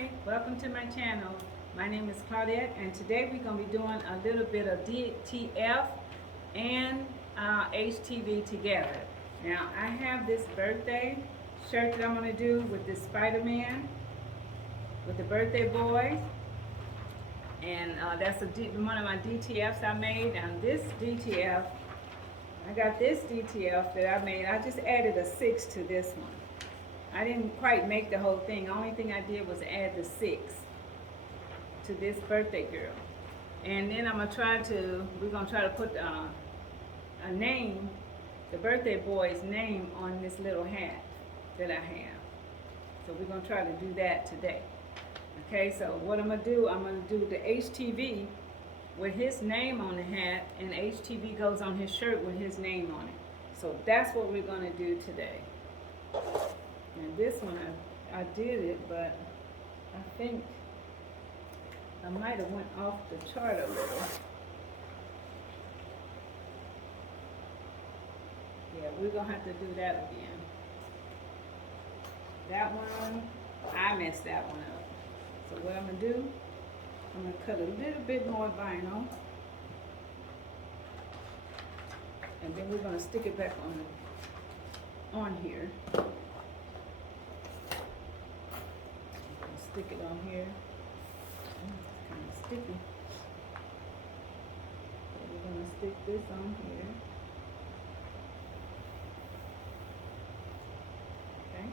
Hi, welcome to my channel. My name is Claudette, and today we're going to be doing a little bit of DTF and HTV together. Now, I have this birthday shirt that I'm going to do with this Spider-Man, with the birthday boy, and that's one of my DTFs I made. And this DTF, I got this DTF that I made. I just added a 6 to this one. I didn't quite make the whole thing. The only thing I did was add the 6 to this birthday girl. And then we're gonna try to put a name, the birthday boy's name on this little hat that I have. So we're gonna try to do that today. Okay, so what I'm gonna do the HTV with his name on the hat, and HTV goes on his shirt with his name on it. So that's what we're gonna do today. And this one, I did it, but I think I might have went off the chart a little. Yeah, we're gonna have to do that again. That one, I messed that one up. So what I'm gonna do, I'm gonna cut a little bit more vinyl, and then we're gonna stick it back on here. Stick it on here. It's kind of sticky. So we're going to stick this on here. Okay.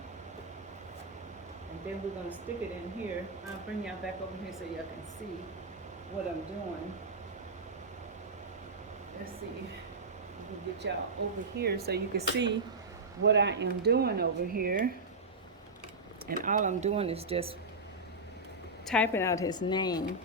And then we're going to stick it in here. I'll bring y'all back over here so y'all can see what I'm doing. Let's see. We'll get y'all over here so you can see what I am doing over here. And all I'm doing is just typing out his name.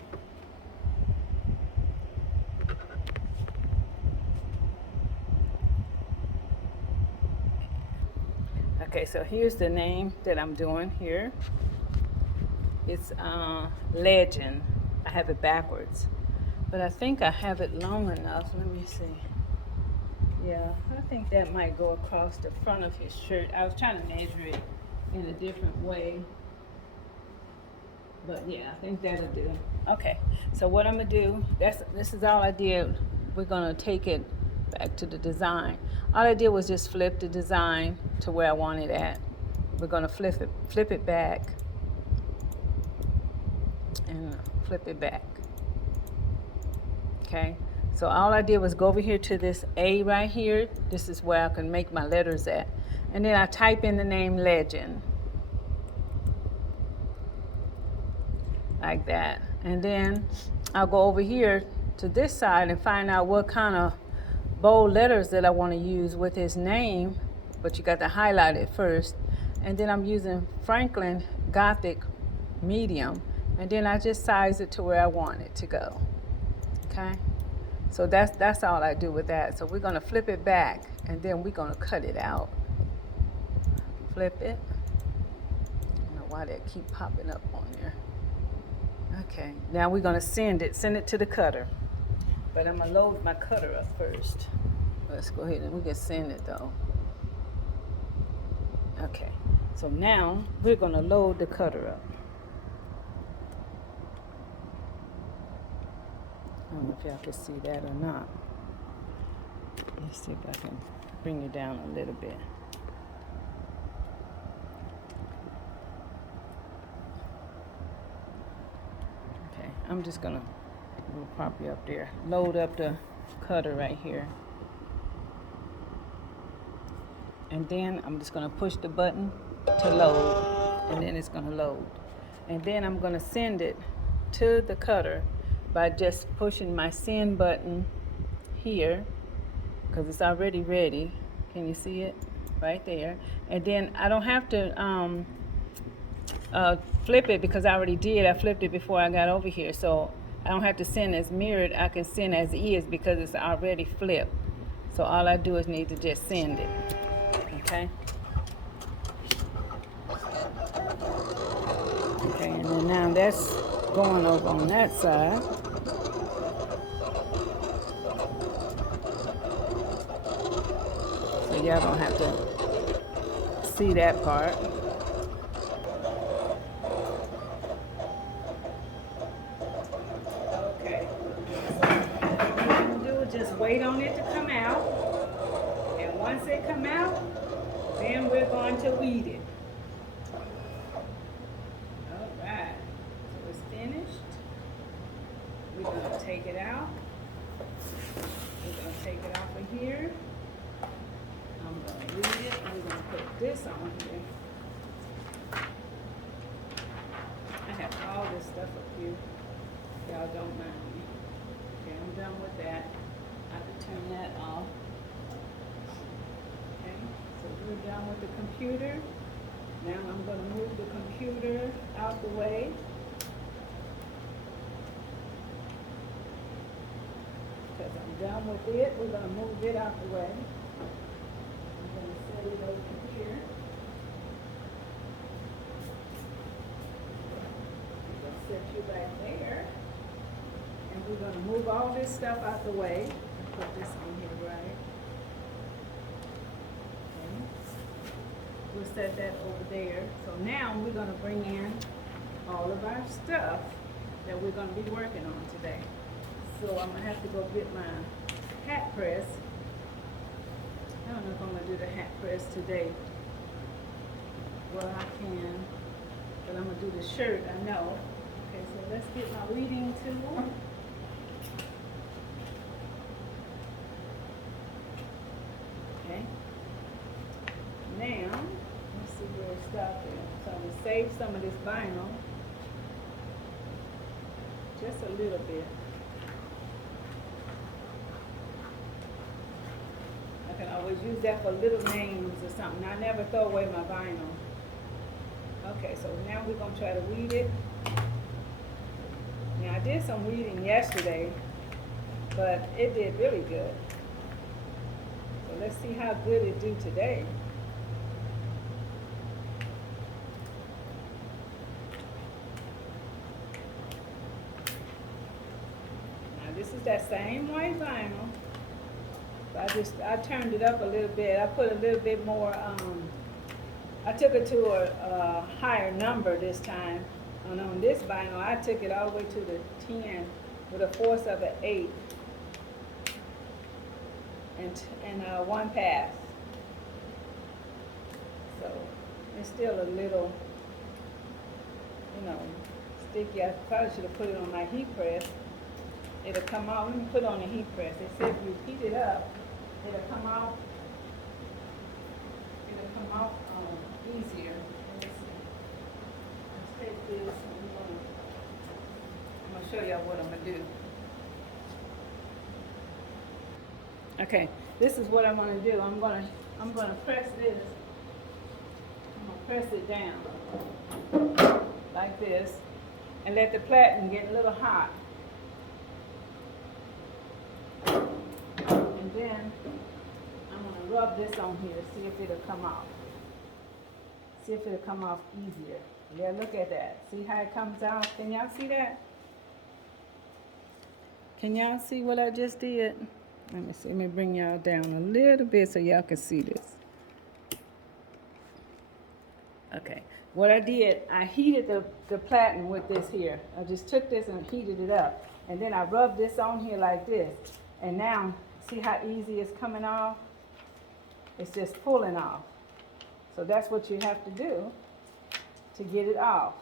Okay, so here's the name that I'm doing here. It's Legend. I have it backwards, but I think I have it long enough. Let me see. Yeah, I think that might go across the front of his shirt. I was trying to measure it in a different way. But yeah, I think that'll do. Okay, so what I'm gonna do, this is all I did. We're gonna take it back to the design. All I did was just flip the design to where I want it at. We're gonna flip it back, and flip it back. Okay, so all I did was go over here to this A right here. This is where I can make my letters at. And then I type in the name Legend. Like that. And then I'll go over here to this side and find out what kind of bold letters that I want to use with his name, but you got to highlight it first. And then I'm using Franklin Gothic medium, and then I just size it to where I want it to go. Okay, so that's all I do with that. So we're going to flip it back, and then we're going to cut it out. Flip it. I don't know why that keep popping up on there. Okay, now we're gonna send it to the cutter. But I'm gonna load my cutter up first. Let's go ahead and we can send it though. Okay, so now we're gonna load the cutter up. I don't know if y'all can see that or not. Let's see if I can bring it down a little bit. I'm just gonna pop you up there. Load up the cutter right here. And then I'm just gonna push the button to load, and then it's gonna load. And then I'm gonna send it to the cutter by just pushing my send button here, because it's already ready. Can you see it? Right there. And then I don't have to flip it because I already did. I flipped it before I got over here, so I don't have to send as mirrored. I can send as is because it's already flipped. So all I do is need to just send it. Okay. Okay, and then now that's going over on that side. So y'all don't have to see that part. going to weed it. All right, so it's finished. We're going to take it out. We're going to take it off of here. I'm going to weed it, and we're going to put this on here. I have all this stuff up here. Y'all don't mind me. Okay, I'm done with that. I have to turn that off. Okay, so we're done with the computer. Now I'm going to move the computer out the way. Because I'm done with it, we're going to move it out the way. I'm going to set it over here. I'm going to set you back there. And we're going to move all this stuff out the way. Put this on here, right? Okay. We'll set that over there. So now we're going to bring in all of our stuff that we're going to be working on today. So I'm going to have to go get my hat press. I don't know if I'm going to do the hat press today. Well, I can, but I'm going to do the shirt, I know. Okay, so let's get my weeding tool. Okay. Now, let's see where it stopped at. So I'm going to save some of this vinyl. Just a little bit. I can always use that for little names or something. I never throw away my vinyl. Okay, so now we're going to try to weed it. Now I did some weeding yesterday, but it did really good. So let's see how good it do today. Now this is that same white vinyl. I turned it up a little bit. I put a little bit more, I took it to a higher number this time. And on this vinyl, I took it all the way to the 10 with a force of an 8 and one pass. So it's still a little, sticky. I probably should have put it on my heat press. It'll come out. Let me put it on the heat press. They said if you heat it up, it'll come out. It'll come out easier. Let's see. Let's take this. I'm gonna show y'all what I'm gonna do. Okay, this is what I'm gonna do. I'm gonna press this. I'm gonna press it down like this, and let the platen get a little hot. And then I'm going to rub this on here, see if it'll come off. See if it'll come off easier. Yeah, look at that. See how it comes out? Can y'all see that? Can y'all see what I just did? Let me see. Let me bring y'all down a little bit so y'all can see this. Okay. What I did, I heated the platen with this here. I just took this and heated it up. And then I rubbed this on here like this. And now, see how easy it's coming off? It's just pulling off. So that's what you have to do to get it off.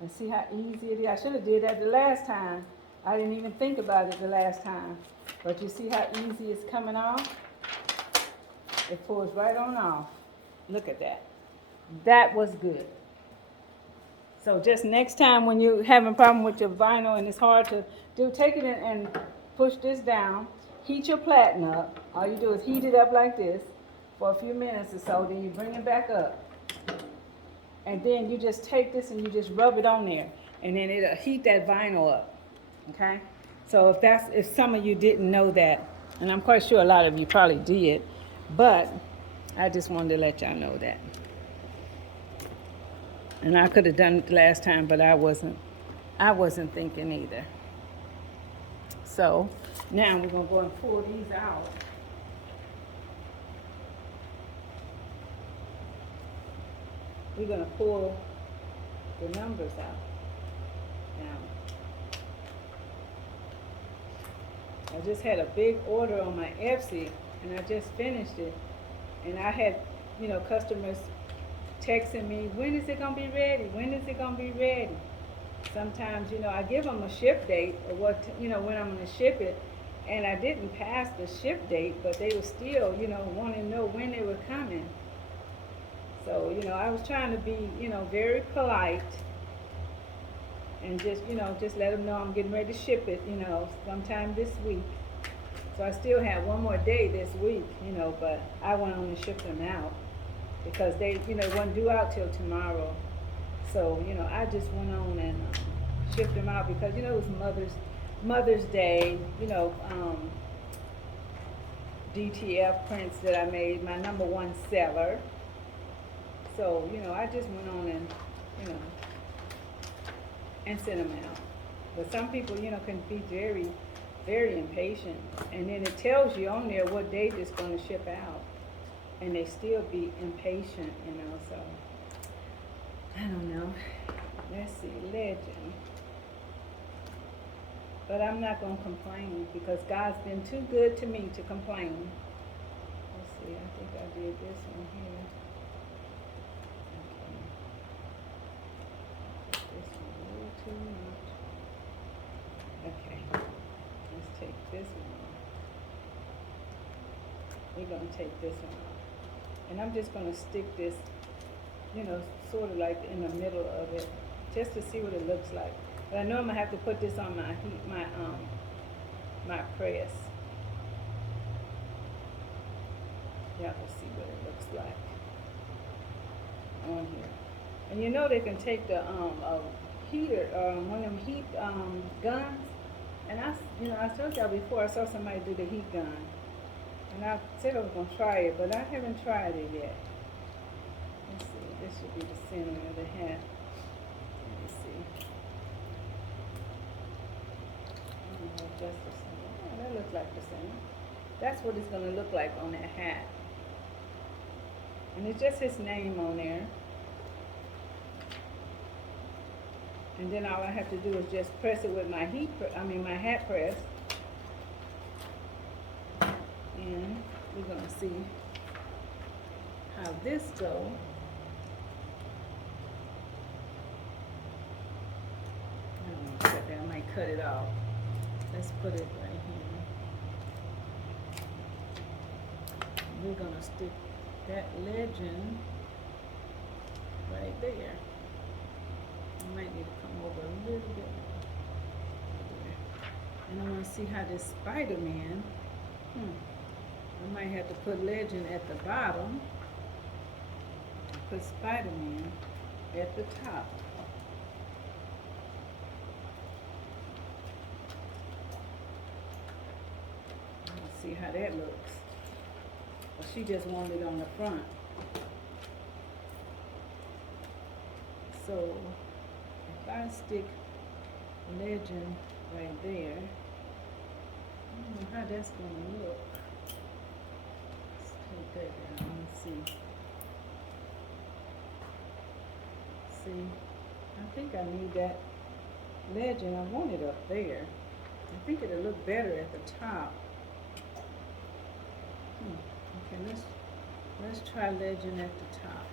And see how easy it is. I should have did that the last time. I didn't even think about it the last time. But you see how easy it's coming off? It pulls right on off. Look at that. That was good. So just next time when you're having a problem with your vinyl and it's hard to do, take it in and push this down. Heat your platen up. All you do is heat it up like this for a few minutes or so. Then you bring it back up. And then you just take this and you just rub it on there. And then it'll heat that vinyl up. Okay? So if some of you didn't know that, and I'm quite sure a lot of you probably did, but I just wanted to let y'all know that. And I could have done it last time, but I wasn't thinking either. So now we're going to go and pull these out. We're going to pull the numbers out. Now, I just had a big order on my Etsy, and I just finished it. And I had customers texting me, when is it gonna be ready? When is it gonna be ready? Sometimes, I give them a ship date or when I'm gonna ship it, and I didn't pass the ship date, but they were still, wanting to know when they were coming. So, I was trying to be, very polite and just let them know I'm getting ready to ship it, sometime this week. So I still have one more day this week, but I went on to ship them out because they, wasn't due out till tomorrow. So, I just went on and shipped them out because, it was Mother's Day, DTF prints that I made, my #1 seller. So, I just went on and, and sent them out. But some people, can be very, very impatient. And then it tells you on there what date it's going to ship out. And they still be impatient, so. I don't know. Let's see, Legend. But I'm not going to complain because God's been too good to me to complain. Let's see, I think I did this one here. Okay. This one a little too much. Okay. Let's take this one off. We're going to take this one off. And I'm just going to stick this, sort of like in the middle of it, just to see what it looks like. But I know I'm gonna have to put this on my press. Y'all can see what it looks like on here. And they can take the a heater, one of them heat guns. And I told y'all before I saw somebody do the heat gun, and I said I was gonna try it, but I haven't tried it yet. Let's see. This should be the center of the hat. Let me see. Just the center. Yeah, that looks like the center. That's what it's going to look like on that hat. And it's just his name on there. And then all I have to do is just press it with my my hat press. And we're going to see how this goes. I might cut it off. Let's put it right here. We're gonna stick that legend right there. I might need to come over a little bit more. And I want to see how this Spider-Man. I might have to put legend at the bottom. Put Spider-Man at the top. See how that looks. Well, she just wanted it on the front. So if I stick legend right there, I don't know how that's gonna look. Let's take that down and see. See, I think I need that legend. I want it up there. I think it'll look better at the top. Okay, let's try legend at the top.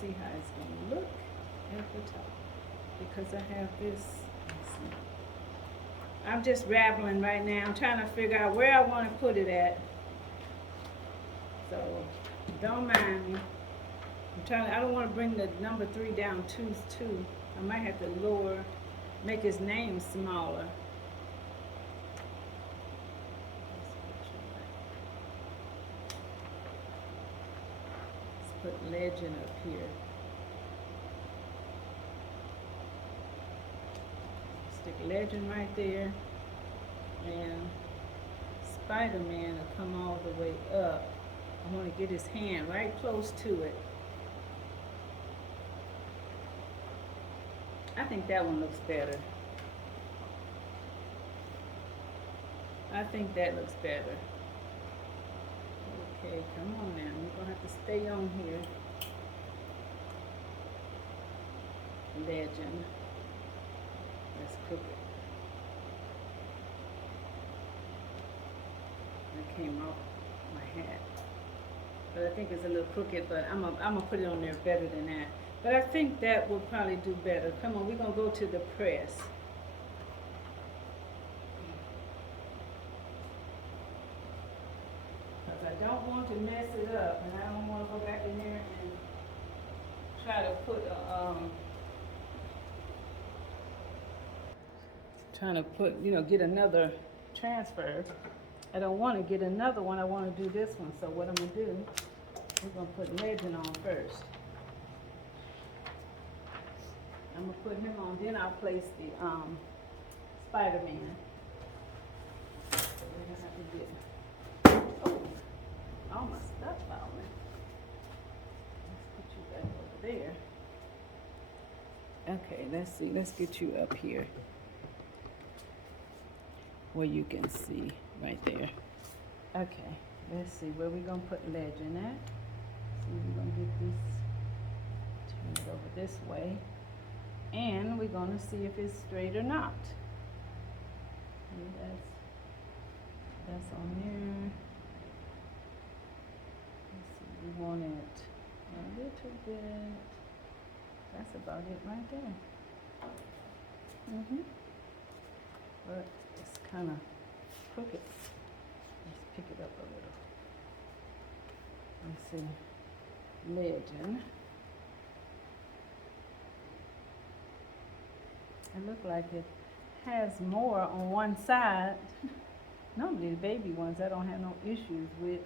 See how it's gonna look at the top because I have this. I'm just rattling right now. I'm trying to figure out where I want to put it at. So don't mind me. I don't want to bring the number 3 down too. I might have to make his name smaller. Let's put legend up here. Stick legend right there, and Spider-Man will come all the way up. I want to get his hand right close to it. I think that one looks better. I think that looks better. Okay, come on now. We're going to have to stay on here. Legend. Let's cook it. I came off my hat. I think it's a little crooked, but I'm gonna put it on there better than that. But I think that will probably do better. Come on, we're gonna go to the press. Because I don't want to mess it up, and I don't want to go back in there and try to put get another transfer. I don't want to get another one. I want to do this one. So what I'm gonna do, we're gonna put Legend on first. I'm gonna put him on, then I'll place the Spider-Man. So we're gonna have to get, oh, all my stuff falling. Let's put you back over there. Okay, let's see. Let's get you up here where you can see right there. Okay, let's see where we're gonna put Legend at. So we're gonna get this, turn it over this way, and we're gonna see if it's straight or not. Okay, that's on there. Let's see, we want it a little bit. That's about it right there. But it's kind of crooked. Let's pick it up a little. Let's see. Legend. It looks like it has more on one side. Normally the baby ones I don't have no issues with.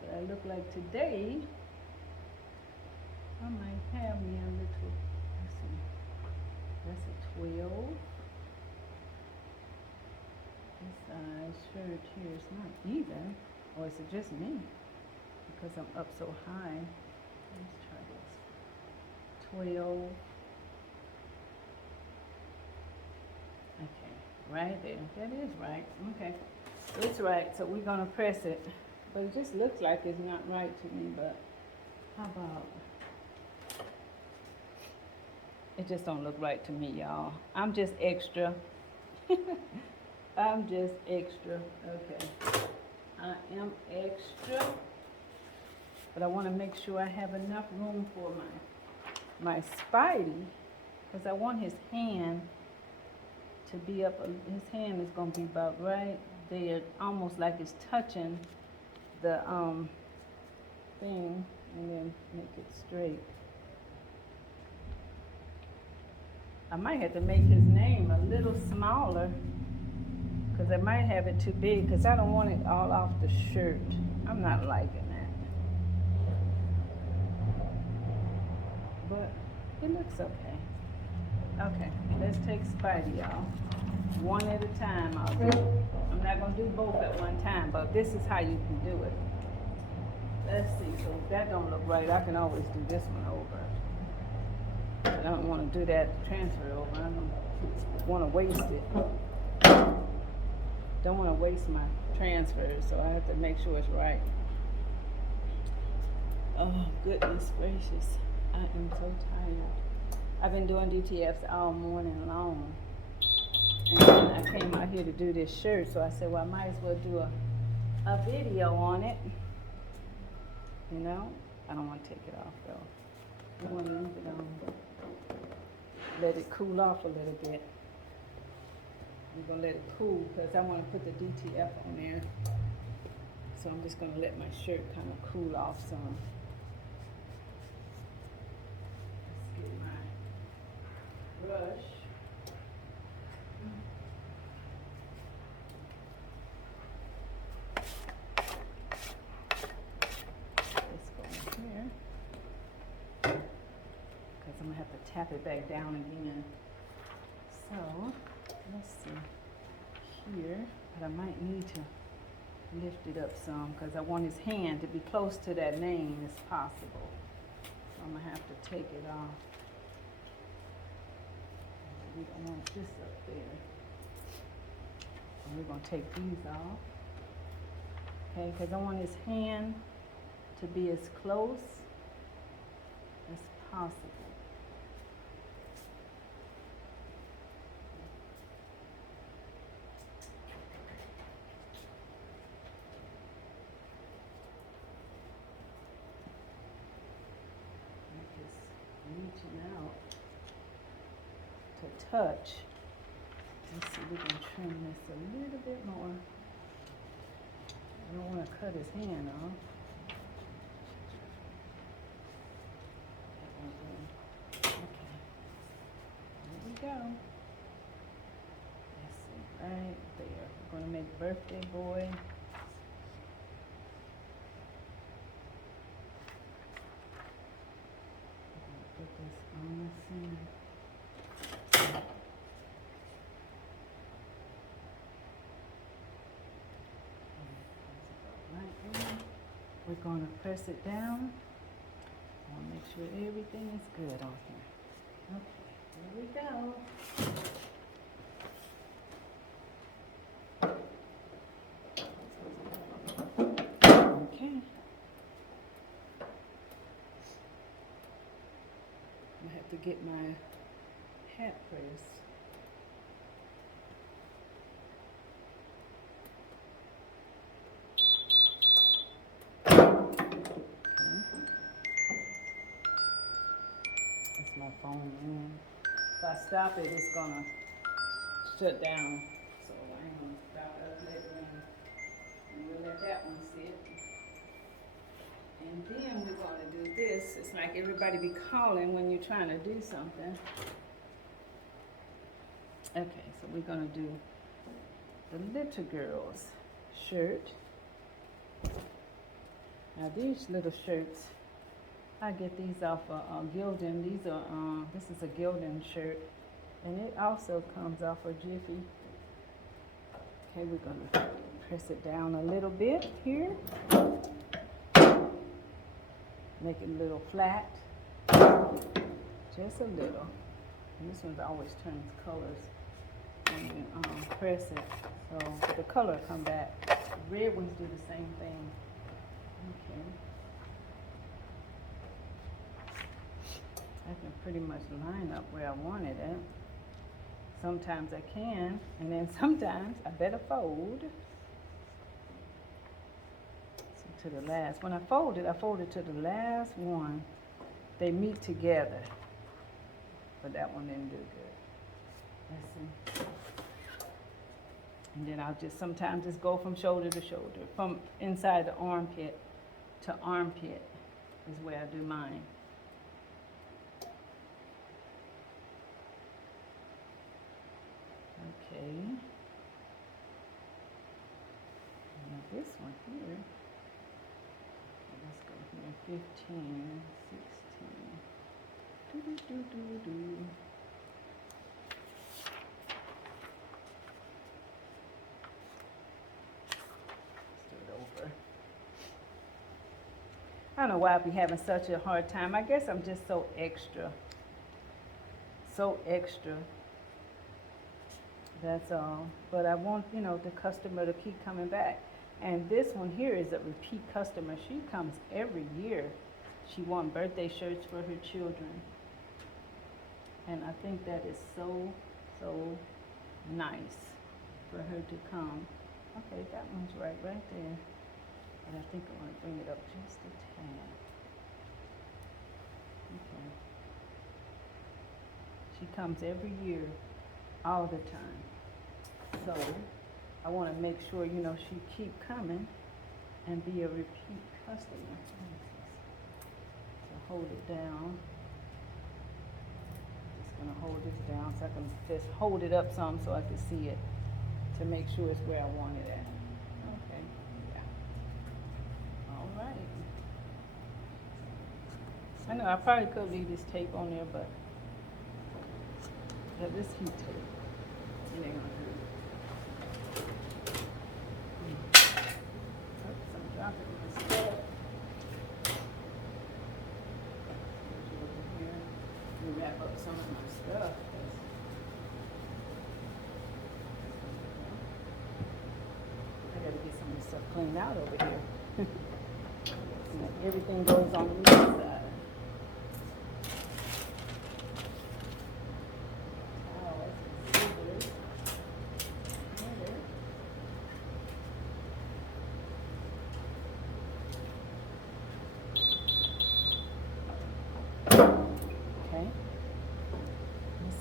But I look like today I might have me a little, let's see. That's a 12. This size shirt here is not even, or is it just me? Because I'm up so high. Let's try this. 12. Okay, right there. That is right. Okay, it's right. So we're gonna press it, but it just looks like it's not right to me. But how about? It just don't look right to me, y'all. I'm just extra. I'm just extra. Okay. I am extra. But I want to make sure I have enough room for my Spidey. Because I want his hand to be up. His hand is going to be about right there. Almost like it's touching the thing. And then make it straight. I might have to make his name a little smaller because I might have it too big because I don't want it all off the shirt. I'm not liking that. But it looks okay. Okay, let's take Spidey, y'all. One at a time I'll do. I'm not going to do both at one time, but this is how you can do it. Let's see, so if that don't look right, I can always do this one over. I don't want to do that transfer over. I don't want to waste it. Don't want to waste my transfers, so I have to make sure it's right. Oh, goodness gracious. I am so tired. I've been doing DTFs all morning long. And then I came out here to do this shirt, so I said, well, I might as well do a video on it. You know? I don't want to take it off, though. I want to leave it on. Let it cool off a little bit. I'm going to let it cool because I want to put the DTF on there. So I'm just going to let my shirt kind of cool off some. Let's get my brush. Let's go in here. Because I'm going to have to tap it back down again. So, let's see here, but I might need to lift it up some because I want his hand to be close to that name as possible. So I'm going to have to take it off. We don't want this up there. And we're going to take these off. Okay, because I want his hand to be as close as possible. touch. Let's see, we can trim this a little bit more. I don't want to cut his hand off. Okay, there we go. Let's see, right there. We're going to make birthday boy. Put this on the center. We're going to press it down. I want to make sure everything is good on here. Okay, here we go. Okay. I have to get my hat pressed. My phone in. If I stop it, it's gonna shut down. So I ain't gonna stop it. Let it run. And we'll let that one sit. And then we're gonna do this. It's like everybody be calling when you're trying to do something. Okay, so we're gonna do the little girl's shirt. Now these little shirts, I get these off of Gildan. These are, this is a Gildan shirt. And it also comes off of Jiffy. Okay, we're gonna press it down a little bit here. Make it a little flat. Just a little. And this one always turns colors when you press it. So the color come back. The red ones do the same thing. Okay. I can pretty much line up where I want it at. Sometimes I can, and then sometimes I better fold. So to the last. When I fold it to the last one. They meet together. But that one didn't do good. Let's see. And then I'll just sometimes just go from shoulder to shoulder. From inside the armpit to armpit is where I do mine. Okay. Now this one here, let's go here, 15, 16. Do. Let's do it over. I don't know why I be having such a hard time. I guess I'm just so extra. So extra. That's all. But I want, you know, the customer to keep coming back. And this one here is a repeat customer. She comes every year. She wants birthday shirts for her children. And I think that is so, so nice for her to come. Okay, that one's right there. But I think I want to bring it up just a tad. Okay. She comes every year, all the time. So I want to make sure, you know, she keep coming and be a repeat customer. So hold it down. Just gonna hold this down so I can just hold it up some so I can see it to make sure it's where I want it at. Okay, yeah. All right. I know I probably could leave this tape on there, but this heat tape, it ain't gonna hurt. Oops, I'm dropping my stuff. Over here. Let me wrap up some of my stuff. I gotta get some of this stuff cleaned out over here. Everything goes on the inside.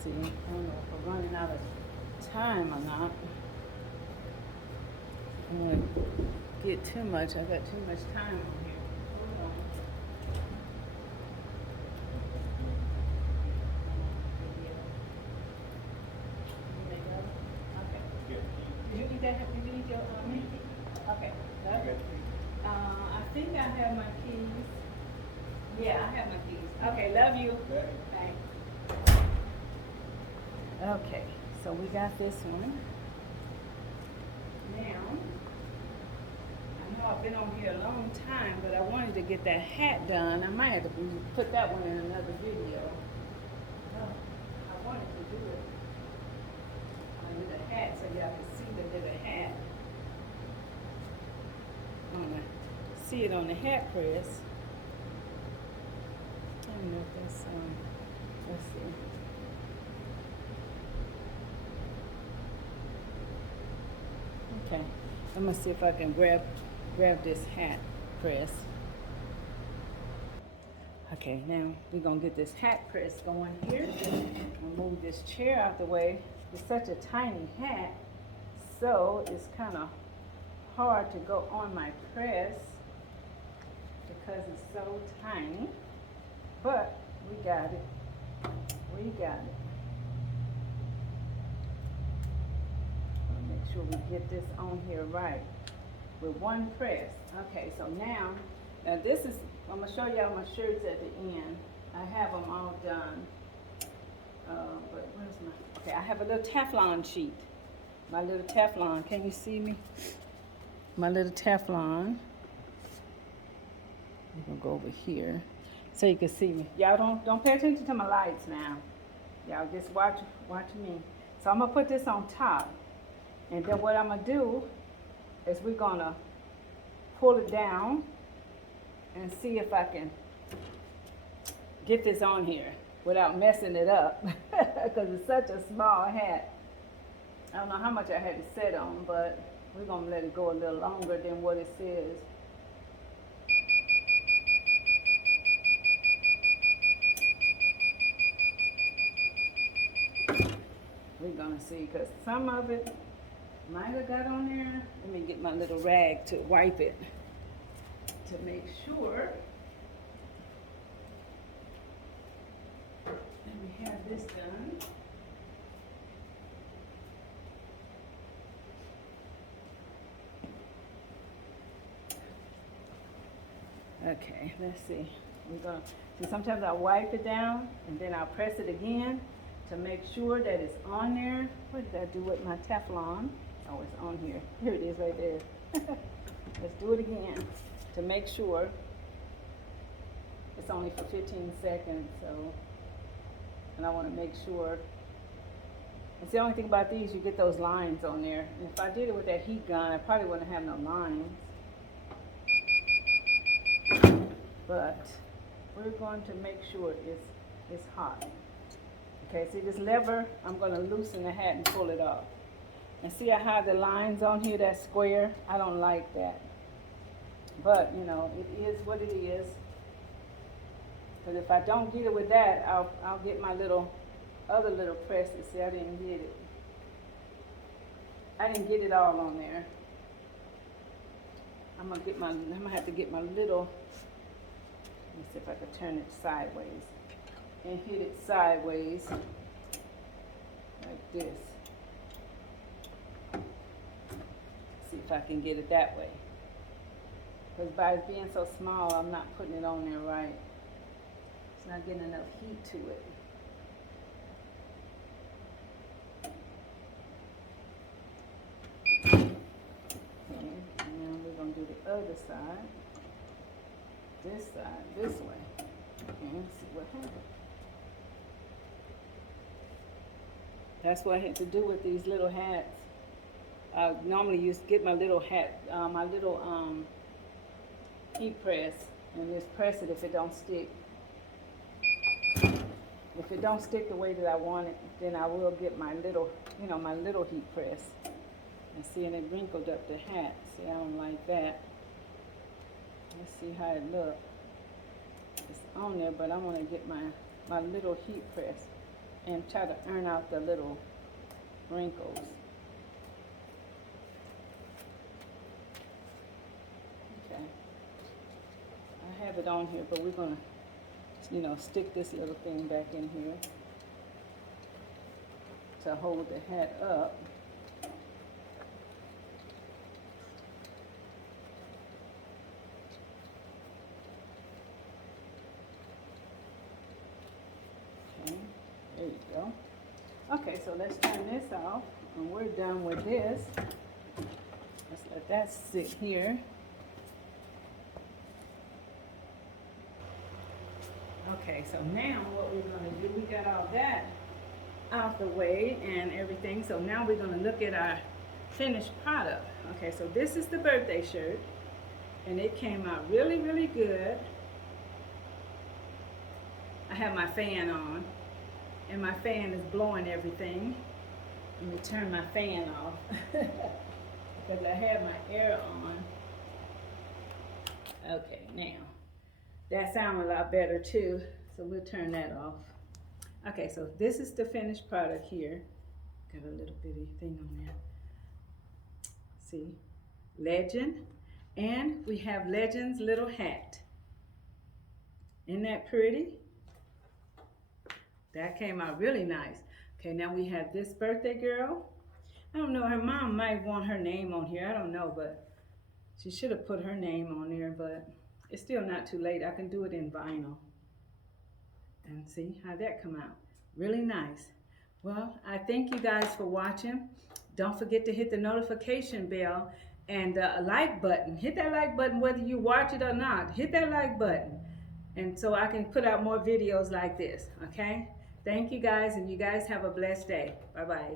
see. I don't know if we're running out of time or not. I don't want to get too much. I got too much time on here. Hold on. Okay. Did you need that? Did you need your Okay. I think I have my keys. Yeah, I have my keys. Okay, love you. Thanks. Okay, so we got this one. Now, I know I've been on here a long time, but I wanted to get that hat done. I might have to put that one in another video. Oh, I wanted to do it under the hat so y'all can see the little hat. I want to see it on the hat press. I don't know if that's, let's see. Okay, I'm gonna see if I can grab this hat press. Okay, now we're gonna get this hat press going here. I'll move this chair out the way. It's such a tiny hat, so it's kind of hard to go on my press because it's so tiny. But we got it. We got it. Make sure we get this on here right with one press. Okay, so now this is, I'm gonna show y'all my shirts at the end. I have them all done. But where's my, okay, I have a little Teflon sheet. My little Teflon, can you see me? My little Teflon. I'm gonna go over here so you can see me. Y'all don't pay attention to my lights now. Y'all just watch me. So I'm gonna put this on top. And then what I'm gonna do is we're gonna pull it down and see if I can get this on here without messing it up because it's such a small hat. I don't know how much I had to set on, but we're gonna let it go a little longer than what it says. We're gonna see, because some of it might have got on there. Let me get my little rag to wipe it to make sure. Let me have this done. Okay, let's see. We're gonna see, sometimes I wipe it down and then I'll press it again to make sure that it's on there. What did I do with my Teflon? Oh, it's on here. Here it is right there. Let's do it again to make sure. It's only for 15 seconds, so, and I want to make sure. It's the only thing about these, you get those lines on there. And if I did it with that heat gun, I probably wouldn't have no lines. But we're going to make sure it's hot. Okay, see this lever, I'm going to loosen the hat and pull it off. And see I have the lines on here, that square? I don't like that. But, you know, it is what it is. Because if I don't get it with that, I'll get my other little presses. See, I didn't get it. I didn't get it all on there. I'm gonna have to get my little, let me see if I can turn it sideways and hit it sideways like this. See if I can get it that way. Because by it being so small, I'm not putting it on there right. It's not getting enough heat to it. Okay, and now we're going to do the other side. This side, this way. And see what happens. That's what I had to do with these little hats. I normally get my little hat, my little heat press, and just press it if it don't stick. If it don't stick the way that I want it, then I will get my little, my little heat press. And see, and it wrinkled up the hat. See, I don't like that. Let's see how it looks. It's on there, but I want to get my little heat press. and try to iron out the little wrinkles. Okay. I have it on here, but we're gonna, you know, stick this little thing back in here to hold the hat up. Okay, there you go. Okay, so let's turn this off, and we're done with this. Let's let that sit here. Okay, so now what we're gonna do, we got all that out the way and everything, so now we're gonna look at our finished product. Okay, so this is the birthday shirt, and it came out really, really good. I have my fan on, and my fan is blowing everything. Let me turn my fan off because I have my air on. Okay, now that sounds a lot better too, so we'll turn that off. Okay, so this is the finished product here. Got a little bitty thing on there. See, Legend, and we have Legend's little hat. Isn't that pretty? That came out really nice. Okay, now we have this birthday girl. I don't know, her mom might want her name on here. I don't know, but she should have put her name on there, but it's still not too late. I can do it in vinyl. And see how that come out. Really nice. Well, I thank you guys for watching. Don't forget to hit the notification bell and a like button. Hit that like button whether you watch it or not. Hit that like button. And so I can put out more videos like this, okay? Thank you guys, and you guys have a blessed day. Bye-bye.